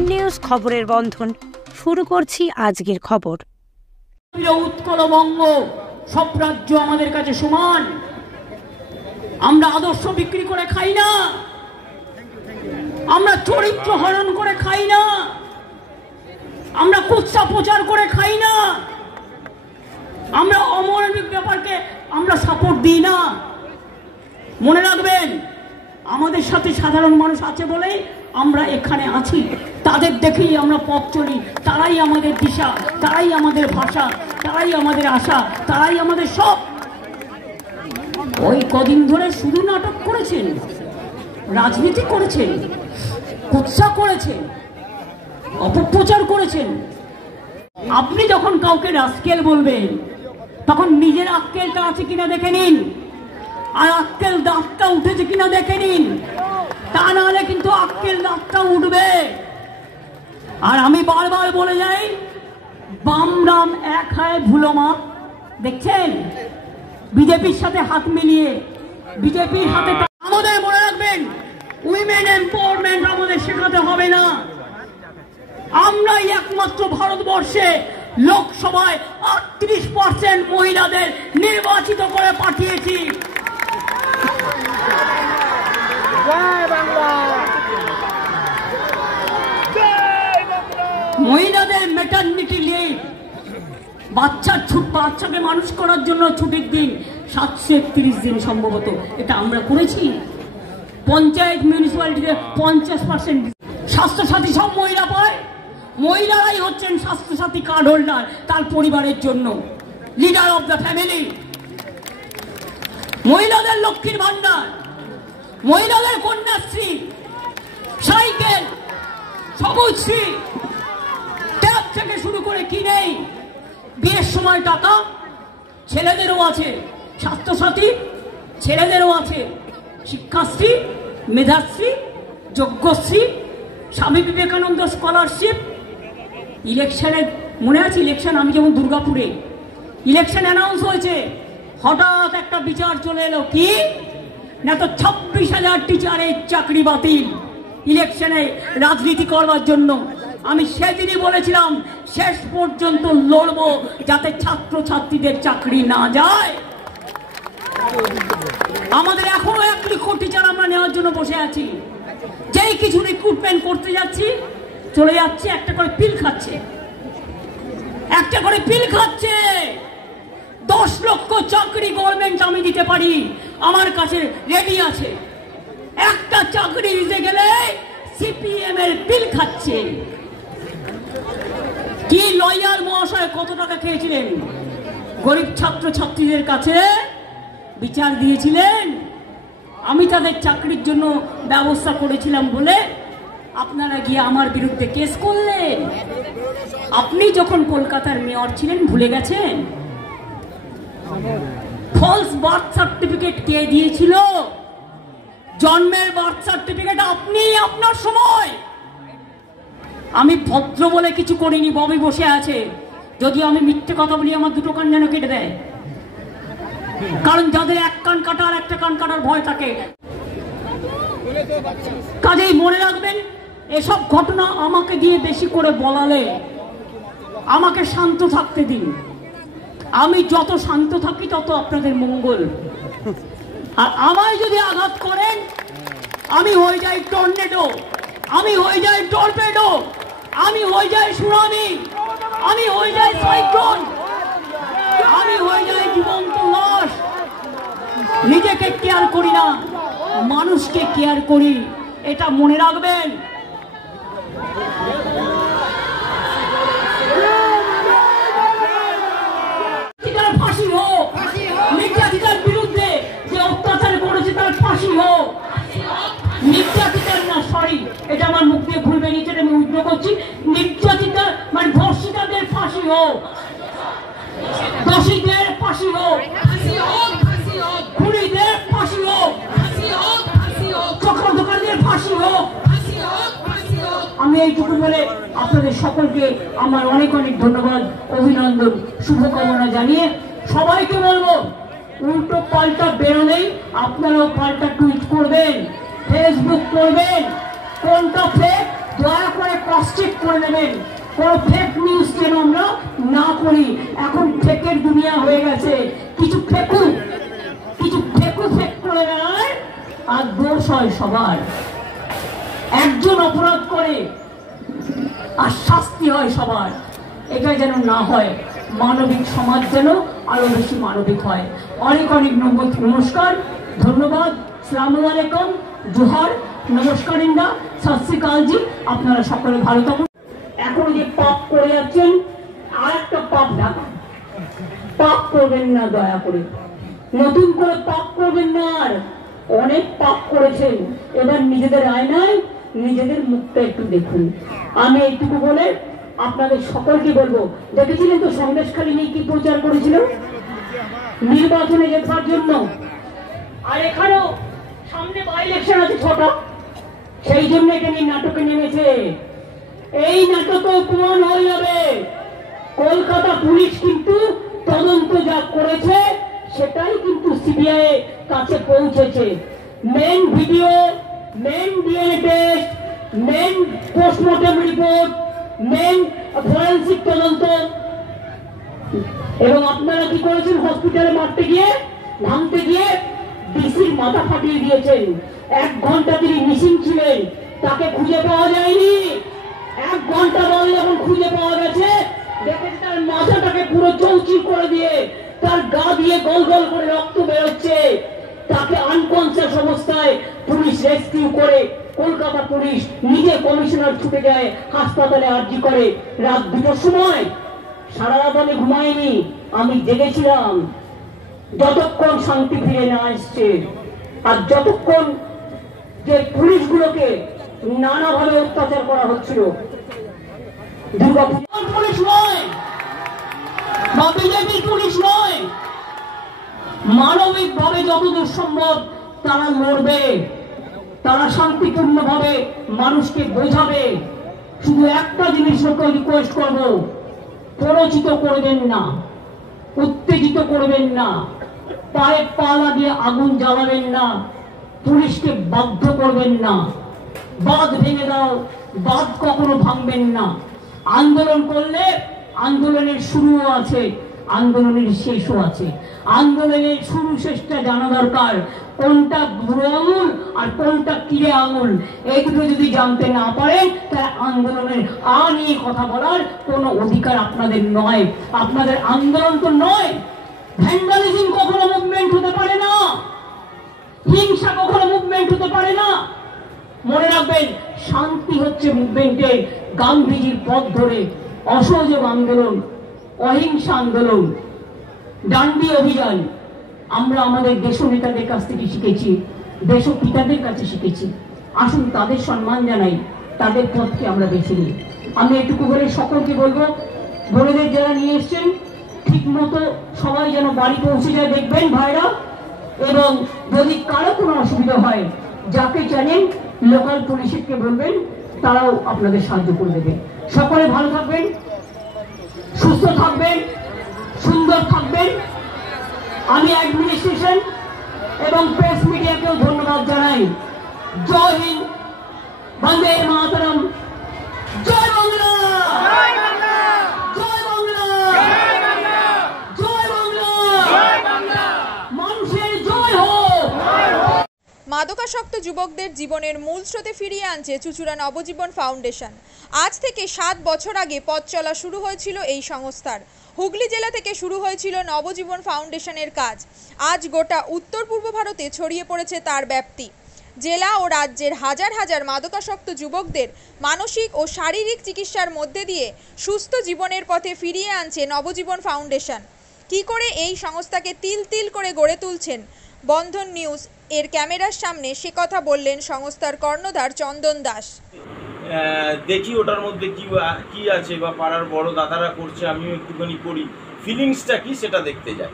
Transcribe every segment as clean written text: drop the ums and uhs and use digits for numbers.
বন্ধন news খবরের বন্ধন শুরু করছি আজকের খবর। উৎকলবঙ্গ সব রাজ্য আমাদের কাছে সমান। আমরা আদর্শ বিক্রি করে খাই না, আমরা চরিত্র হরণ করে খাই না, আমরা কুৎসা প্রচার করে খাই না, আমরা অমৌলিক ব্যাপারকে আমরা সাপোর্ট দিই না। মনে রাখবেন, আমাদের সাথে সাধারণ মানুষ আছে বলেই আমরা এখানে আছি। তাদের দেখেই আমরা পথ চলি, তারাই আমাদের দিশা, তারাই আমাদের ভাষা, তারাই আমাদের আশা, তারাই আমাদের সব। ওই কদিন ধরে শুধু নাটক করেছেন, রাজনীতি করেছেন, কুৎসা করেছেন, অপপ্রচার করেছেন। আপনি যখন কাউকে রাস্কেল বলবেন তখন নিজের আক্কেলটা আছে কিনা দেখে নিন, আর আক্কেল দাঁতটা উঠেছে কিনা দেখে নিন। তা নাহলে কিন্তু আক্কেল দাঁতটা উঠবে। আর আমি বারবার বলে যাই, বাম রাম এক হয় ভুলো মা। দেখছেন বিজেপির সাথে হাত মিলিয়ে, বিজেপির হাতে। আমাদের মনে রাখবেন, উইমেন এম্পাওয়ারমেন্ট আমাদের শেখাতে হবে না। আমরাই একমাত্র ভারতবর্ষে লোকসভায় 38% মহিলাদের নির্বাচিত করে পাঠিয়েছি। মহিলাদের ম্যাটারনিটি লিভ, বাচ্চাকে মানুষ করার জন্য ছুটির দিন 731 দিন সম্ভবত, এটা আমরা করেছি। পঞ্চায়েত মিউনিসিপ্যালিটিতে 50% স্বাস্থ্যসাথী সব মহিলা পায়। মহিলারাই হচ্ছেন স্বাস্থ্যসাথী কার্ড হোল্ডার তার পরিবারের জন্য, লিডার অফ দ্য ফ্যামিলি। মহিলাদের লক্ষ্মীর ভান্ডার, মহিলাদের কন্যাশ্রী, সাইকেল, সবুজশ্রী, ট্যাব থেকে শুরু করে কি নেই। বিয়ের সময় টাকা ছেলেদেরও আছে, স্বাস্থ্যসাথী ছেলেদেরও আছে, শিক্ষাশ্রী, মেধাশ্রী, যজ্ঞশ্রী, স্বামী বিবেকানন্দ স্কলারশিপ। ইলেকশনে মনে আছে, ইলেকশন আমি যেমন দুর্গাপুরে ইলেকশন অ্যানাউন্স হয়েছে, হঠাৎ একটা বিচার চলে এলো, কি না, তো 26,000 টিচারের চাকরি বাতিল ইলেকশনে রাজনীতি করবার জন্য। আমি সেদিনই বলেছিলাম শেষ পর্যন্ত লড়বো যাতে ছাত্রছাত্রীদের চাকরি না যায়। আমাদের এখনো 1 লক্ষ টিচার আমরা নেওয়ার জন্য বসে আছি। যেই কিছু রিক্রুটমেন্ট করতে যাচ্ছি, চলে যাচ্ছে, একটা করে পিল খাচ্ছে, একটা করে পিল খাচ্ছে। 10 লক্ষ চাকরি গভর্নমেন্ট আমি দিতে পারি, আমার কাছে রেডি আছে। একটা চাকরি দিতে গেলে সিপিএম এর পিল খাচ্ছে। কি লয়ার মহাশয় কত টাকা খেয়েছিলেন? গরিব ছাত্র ছাত্রীদের কাছে বিচার দিয়েছিলেন। আমি তাদের চাকরির জন্য ব্যবস্থা করেছিলাম বলে আপনারা গিয়ে আমার বিরুদ্ধে কেস করলেন। আপনি যখন কলকাতার মেয়র ছিলেন ভুলে গেছেন? ফলস বার্থ সার্টিফিকেট কে দিয়েছিল? জন্মের বার্থ সার্টিফিকেট আপনি আপনার সময়। আমি ভদ্র বলে কিছু করিনি, ববি বসে আছে। যদি আমি মিথ্যে কথা বলি আমার 2টো কান যেন কেটে দেয়, কারণ যাদের 1 কান কাটা আর 1টা কান কাটার ভয় থাকে। কাজেই মনে রাখবেন, এসব ঘটনা আমাকে দিয়ে বেশি করে বলালে আমাকে শান্ত থাকতে দিন। আমি যত শান্ত থাকি তত আপনাদের মঙ্গল। আর আমায় যদি আঘাত করেন, আমি হয়ে যাই টর্নেডো, আমি হয়ে যাই টর্পেডো, আমি হয়ে যাই সুনামি, আমি হয়ে যাই সাইক্লোন, আমি হয়ে যাই জীবন্ত লাশ। নিজেকে কেয়ার করি না, মানুষকে কেয়ার করি, এটা মনে রাখবেন। ফাঁসি হোক, নির্যাতিতার বিরুদ্ধে যে অত্যাচার করেছে তার ফাঁসি হোক। নির্যাতিতার না, সরি, এটা আমার মুখ দিয়ে ভুলবে নিচে, আমি উদ্র করছি। নির্যাতিতার মানে ধর্ষিতাদের ফাঁসি হোক, দোষীদের ফাঁসি হোক, খুনিদের ফাঁসি হোক, চক্রধরদের ফাঁসি হোক। আমি এইটুকু বলে আপনাদের সকলকে আমার অনেক অনেক ধন্যবাদ, অভিনন্দন, শুভকামনা জানিয়ে সবাইকে বলবো, উল্টো পাল্টা বেরোলেই আপনারাও পাল্টা টুইট করবেন, ফেসবুক করবেন। কোনটা ফেক দয়া করে চেক করে নেবেন, কোনো ফেক নিউজ যেন আমরা না করি। এখন ফেকের দুনিয়া হয়ে গেছে, কিছু ফেক করে বেড়ায় আর দোষ হয় সবার। একজন অপরাধ করে আর শাস্তি হয় সবার, এটা যেন না হয়। মানবিক সমাজ যেন আরো বেশি মানবিক হয়। অনেক অনেক নমস্কার, ধন্যবাদ, আসসালামু আলাইকুম, জোহার, নমস্কার, ইন্দা, সত শ্রী আকাল জি। আপনারা সকলে ভালো থাকুন। এখন যে পাপ করে যাচ্ছেন, আর একটা পাপ ঢাকা, পাপ করবেন না, দয়া করে নতুন করে পাপ করবেন না। আর অনেক পাপ করেছেন, এবার নিজেদের আয়নায় নিজেদের মুখটা একটু দেখুন। আমি এইটুকু বলে আপনাদের সকলকে বলবো, দেখেছিলেন তো সন্দেশখালী নিয়ে কি প্রচার করেছিল নির্বাচনে জেতার জন্য। আর এখানেও সামনে বাই ইলেকশন আছে 6টা, সেই জন্য এটা নিয়ে নাটকে নেমেছে। এই নাটকে প্রমাণ হয়ে যাবে কলকাতা পুলিশ কিন্তু তদন্ত যা করেছে সেটাই কিন্তু সিবিআই কাছে পৌঁছেছে। Main video, main DNA test, main postmortem report, main forensic তদন্ত। এবং আপনারা কি করেছেন, হসপিটালে মারতে গিয়ে, ভাঙতে গিয়ে ডিসির মাথা ফাটিয়ে দিয়েছেন। 1 ঘন্টা তিনি মিসিং ছিলেন, তাকে খুঁজে পাওয়া যায়নি। 1 ঘন্টা পরে যখন খুঁজে পাওয়া গেছে, দেখেছে তার মাথাটাকে পুরো চৌচির করে দিয়ে তার গা দিয়ে গল গল করে রক্ত বেরোচ্ছে। তাকে আনকনসিয়াস অবস্থায় পুলিশ রেস্কিউ করে, কলকাতা পুলিশ নিজে কমিশনার ছুটে যায় হাসপাতালে আর্জি করে। রাত 2টার সময়, সারা রাত আমি ঘুমাইনি, আমি জেগেছিলাম যতক্ষণ শান্তি ফিরে না আসছে। আর যতক্ষণ যে পুলিশগুলোকে নানাভাবে অত্যাচার করা হচ্ছিল, দুর্গাপুর পুলিশ নয় বা বিজেপি পুলিশ নয়, মানবিক ভাবে যতদূর সম্ভব তারা লড়বে, তারা শান্তিপূর্ণ ভাবে মানুষকে বোঝাবে। শুধু একটা জিনিস রিকোয়েস্ট করব, প্ররোচিত করবেন না, উত্তেজিত করবেন না, পায়ে পা লাগিয়ে আগুন জ্বালাবেন না, পুলিশকে বাধ্য করবেন না। বাঁধ ভেঙে দাও, বাঁধ কখনো ভাঙবেন না। আন্দোলন করলে আন্দোলনের শুরুও আছে, আন্দোলনের শেষও আছে। আন্দোলনের শুরু শেষটা জানা দরকার, কোনটা বুড়ো আঙুল আর কোনটা কিরে আঙুল। এই দুটো যদি জানতে না পারেন, তাহলে আন্দোলনের নিয়ে কথা বলার কোনো অধিকার আপনাদের নয়। আপনাদের আন্দোলন তো নয়। ভ্যান্ডালিজম কখনো মুভমেন্ট হতে পারে না, হিংসা কখনো মুভমেন্ট হতে পারে না। মনে রাখবেন, শান্তি হচ্ছে মুভমেন্টের গান্ধীজির পথ ধরে অসহযোগ আন্দোলন, অহিংসা আন্দোলন, ডান্ডি অভিযান আমরা আমাদের দেশনেতাদের কাছ থেকে শিখেছি, দেশপিতাদের কাছে শিখেছি। আসুন তাদের সম্মান জানাই, তাদের পথকে আমরা বেছে নিই। আমি এটুকু বলে সকলকে বলবো, বোনেদের যারা নিয়ে এসছেন ঠিক মতো সবাই যেন বাড়ি পৌঁছে যায়, দেখবেন ভাইরা। এবং যদি কারো কোনো অসুবিধা হয়, যাকে জানেন লোকাল পুলিশকে বলবেন, তারাও আপনাদের সাহায্য করে দেবে। সকলে ভালো থাকবেন, সুস্থ থাকবেন, সুন্দর থাকবেন। আমি অ্যাডমিনিস্ট্রেশন এবং প্রেস মিডিয়াকেও ধন্যবাদ জানাই। জয় হিন্দ, বন্দে মাতরম, জয় বাংলা, জয় বাংলা, জয় বাংলা, জয় বাংলা, জয় বাংলা, মানুষের জয় হোক। মাদকাসক্ত যুবকদের জীবনের মূল স্রোতে ফিরিয়ে আনছে চুঁচুড়া নবজীবন ফাউন্ডেশন। আজ থেকে 7 বছর আগে পথ চলা শুরু হয়েছিল এই সংস্থার। হুগলি জেলা থেকে শুরু হয়েছিল নবজীবন ফাউন্ডেশনের কাজ। আজ গোটা উত্তর পূর্ব ভারতে ছড়িয়ে পড়েছে তার ব্যাপ্তি। জেলা ও রাজ্যের হাজার হাজার মাদকাসক্ত যুবকদের মানসিক ও শারীরিক চিকিৎসার মধ্যে দিয়ে সুস্থ জীবনের পথে ফিরিয়ে আনছে নবজীবন ফাউন্ডেশন। কী করে এই সংস্থাকে তিল তিল করে গড়ে তুলছেন বন্ধন নিউজ এর ক্যামেরার সামনে, সে কথা বললেন সংস্থার কর্ণধার চন্দন দাস। দেখি ওটার মধ্যে কি আছে, বা পাড়ার বড় দাদারা করছে, আমিও একটুখানি করি, ফিলিংসটা কি সেটা দেখতে যাই।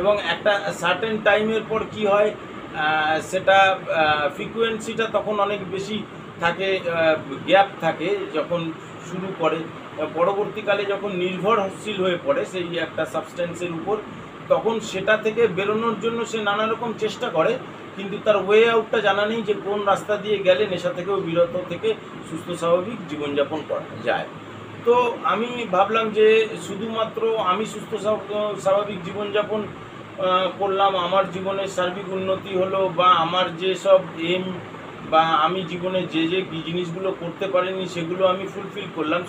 এবং একটা সার্টেন টাইমের পর কি হয়, সেটা ফ্রিকোয়েন্সিটা তখন অনেক বেশি থাকে, গ্যাপ থাকে যখন শুরু করে। পরবর্তীকালে যখন নির্ভরশীল হয়ে পড়ে সেই একটা সাবস্টেন্সের উপর, তখন সেটা থেকে বেরোনোর জন্য সে নানা রকম চেষ্টা করে। কিন্তু তার ওয়ে আউটটা জানা নেই যে কোন রাস্তা দিয়ে গেলে নেশা থেকেও বিরত থেকে সুস্থ স্বাভাবিক জীবনযাপন করা যায়। তো আমি ভাবলাম যে শুধুমাত্র আমি সুস্থ স্বাভাবিক জীবনযাপন করলাম, আমার জীবনের সার্বিক উন্নতি হলো, বা আমার যেসব এম বা আমি জীবনে যে জিনিসগুলো করতে পারিনি সেগুলো আমি ফুলফিল করলাম,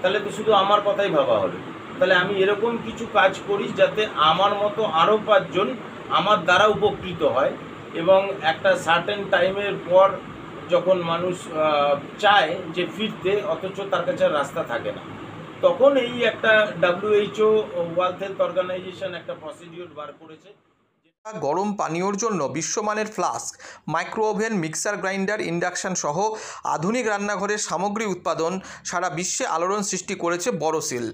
তাহলে তো শুধু আমার কথাই ভাবা হলো। তাহলে আমি এরকম কিছু কাজ করি যাতে আমার মতো আরও 5 জন আমার দ্বারা উপকৃত হয়, এবং একটা সার্টেন টাইমের পর যখন মানুষ চায় যে ফিরতে, অথচ তার কাছে রাস্তা থাকে না, তখন এই একটা WHO ওয়ার্ল্ড হেলথ অর্গানাইজেশন একটা প্রসিডিওর বার করেছে। গরম পানীয়র জন্য বিশ্বমানের flask, micro oven, mixer grinder, induction সহ আধুনিক রান্নাঘরের সামগ্রী উৎপাদন সারা বিশ্বে আলোড়ন সৃষ্টি করেছে বোরোসিল।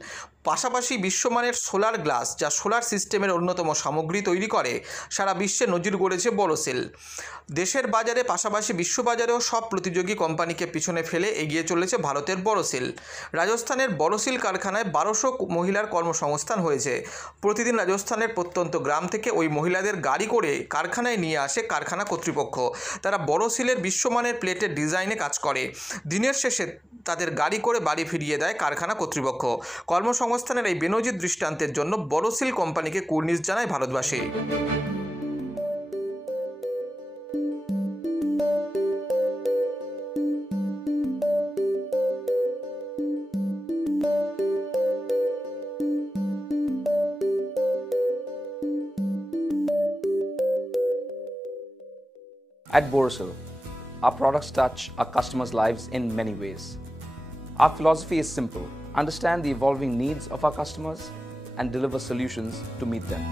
পাশাপাশি বিশ্বমানের সোলার গ্লাস, যা সোলার সিস্টেমের অন্যতম সামগ্রী তৈরি করে, সারা বিশ্বে নজির গড়েছে বোরোসিল। দেশের বাজারে পাশাপাশি বিশ্ববাজারেও সব প্রতিযোগী কোম্পানিকে পিছনে ফেলে এগিয়ে চলেছে ভারতের বোরোসিল। রাজস্থানের বোরোসিল কারখানায় 1200 মহিলার কর্মসংস্থান হয়েছে। প্রতিদিন রাজস্থানের প্রত্যন্ত গ্রাম থেকে ওই মহিলাদের গাড়ি করে কারখানায় নিয়ে আসে কারখানা কর্তৃপক্ষ। তারা বোরোসিলের বিশ্বমানের প্লেটের ডিজাইনে কাজ করে। দিনের শেষে তাদের গাড়ি করে বাড়ি ফিরিয়ে দেয় কারখানা কর্তৃপক্ষ। কর্মসংস্থানের এই বেনজির দৃষ্টান্তের জন্য বোরোসিল কোম্পানিকে কুর্নিশ জানায় ভারতবাসী। At Borosil, our products touch our customers' lives in many ways. Our philosophy is simple: understand the evolving needs of our customers and deliver solutions to meet them.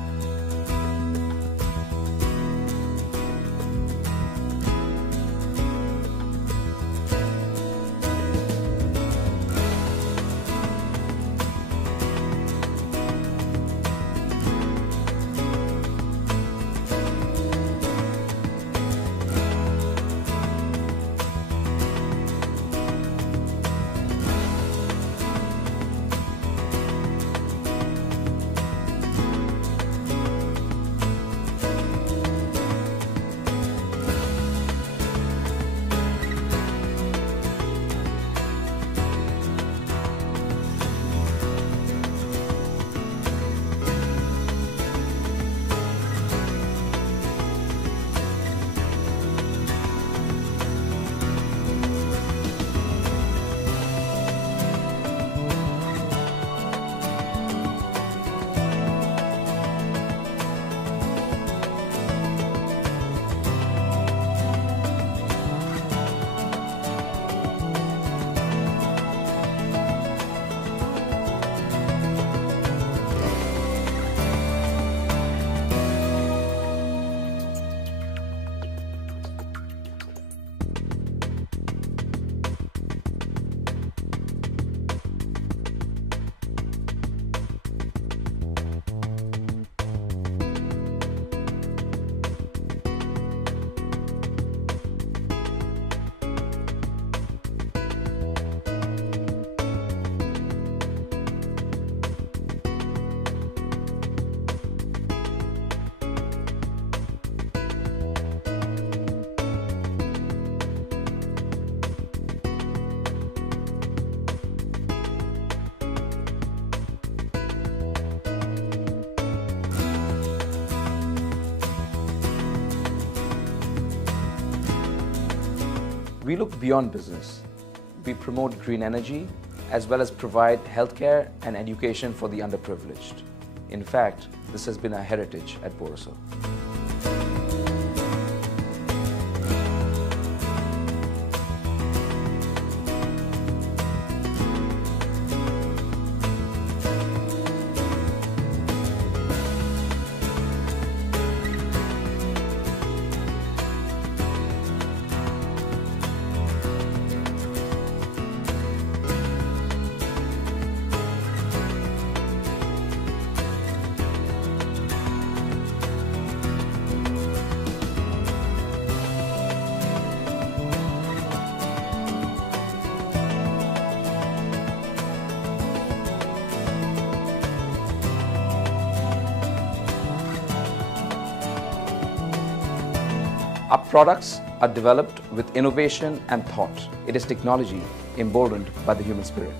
We look beyond business. We promote green energy as well as provide healthcare and education for the underprivileged. In fact, this has been our heritage at Borosil. Our products are developed with innovation and thought. It is technology emboldened by the human spirit.